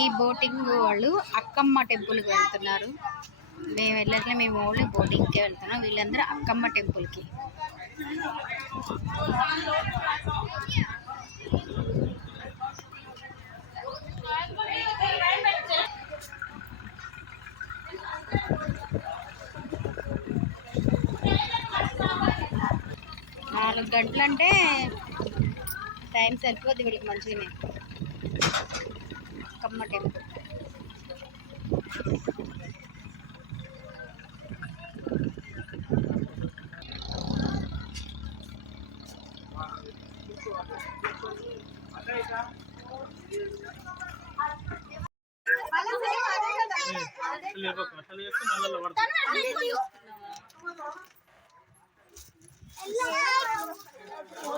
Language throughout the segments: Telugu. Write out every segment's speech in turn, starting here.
ఈ బోటింగ్ వాళ్ళు అక్కమ్మ టెంపుల్కి వెళ్తున్నారు. మేము వెళ్ళట్లే మేము ఓన్లీ బోటింగ్కే వెళ్తున్నాం. వీళ్ళందరూ అక్కమ్మ టెంపుల్కి. నాలుగు గంటలంటే టైం సరిపోద్ది వీళ్ళకి మంచిగానే. అక్కమ్మ టెంపుల్ సర్వేశ్వరి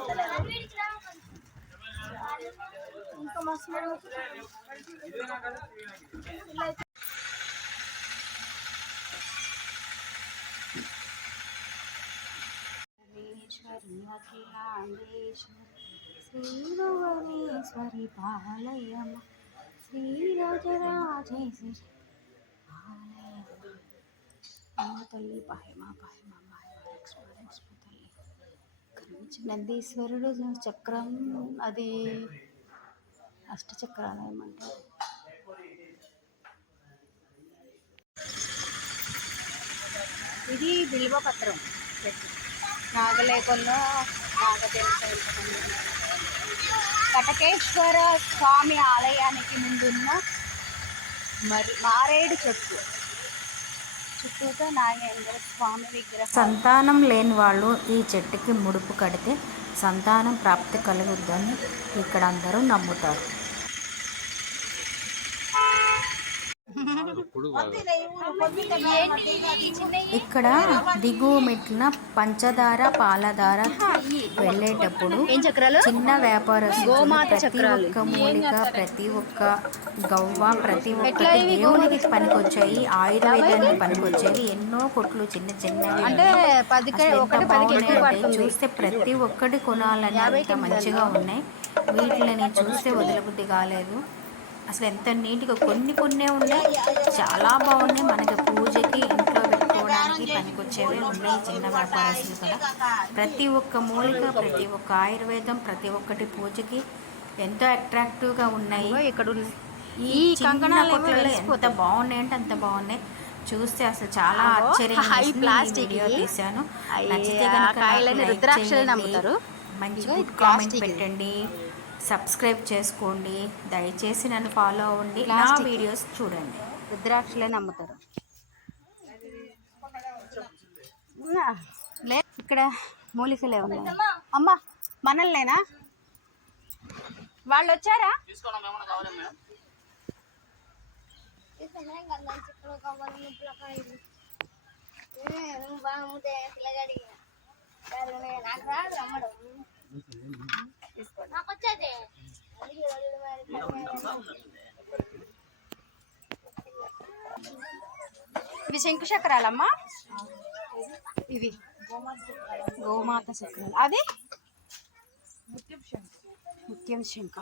అఖిలాండేశ్వరి శ్రీభువనేశ్వరి పాలయమ శ్రీరాజరాజేశ్వరి పాలయమ అమ్మ తల్లి పాయమా పాయమా పాయమా తల్లి కరుణించి నందీశ్వరుడు చక్రం అది అష్టచక్రాలు ఏమంటారు? ఇది బిల్వ పత్రం. చెట్టు నాగలేఖంలో నాగదేవత కటకేశ్వర స్వామి ఆలయానికి ముందున్న మరి మారేడు చెట్టు. చుట్టూతో నాగేంద్ర స్వామి విగ్రహం. సంతానం లేని వాళ్ళు ఈ చెట్టుకి ముడుపు కడితే సంతానం ప్రాప్తి కలుగుద్దని ఇక్కడ అందరూ నమ్ముతారు. ఇక్కడ దిగువ మెట్లున పంచదార పాలదార వెళ్ళేటప్పుడు ఏం చక్రాలు? చిన్న వ్యాపారస్తులు ప్రతి. ఒక్క మూలిక ప్రతి ఒక్క గవ్వ ప్రతి ఒక్కటి దేవునికి పనికొచ్చాయి. ఆయుర్వేదానికి పనికొచ్చేవి. ఎన్నో కొట్లు చిన్న చిన్నవి. పడుతుంది చూస్తే ప్రతి ఒక్కటి కొనాలని అంత మంచిగా ఉన్నాయి. వీటిని చూస్తే వదిలిబుద్ధి కాలేదు. అసలు ఎంత నీట్గా కొన్ని కొన్నే ఉన్నాయి. చాలా బాగున్నాయి. మనకి పూజకి ఇంట్లో పెట్టుకోవడానికి పనికొచ్చేవి ఉన్నాయి చిన్న వ్యాపారస్తులు కూడా. ప్రతి ఒక్క మూలిక ప్రతి ఒక్క ఆయుర్వేదం ప్రతి ఒక్కటి పూజకి ఎంతో అట్రాక్టివ్గా ఉన్నాయి. ఇక్కడ ఈ కంకణాలు ఎంత. బాగున్నాయి అంటే అంత బాగున్నాయి. చూస్తే అసలు చాలా ఆశ్చర్యం ప్లాస్టిక్ వీడియో. తీశాను. నచ్చితే కనుక గుడ్ ఇది కామెంట్. పెట్టండి. సబ్స్క్రైబ్ చేసుకోండి. దయచేసి నన్ను ఫాలో అవ్వండి. నా. వీడియోస్ చూడండి. రుద్రాక్షలే నమ్ముతారు. లే ఇక్కడ మూలికలే ఉన్నాయి. అమ్మా మనల్నేనా? వాళ్ళు వచ్చారా? ఇవి శంకు చక్రాలమ్మా ఇవి. గోమాత చక్రాలు అది ముత్యం శంఖ.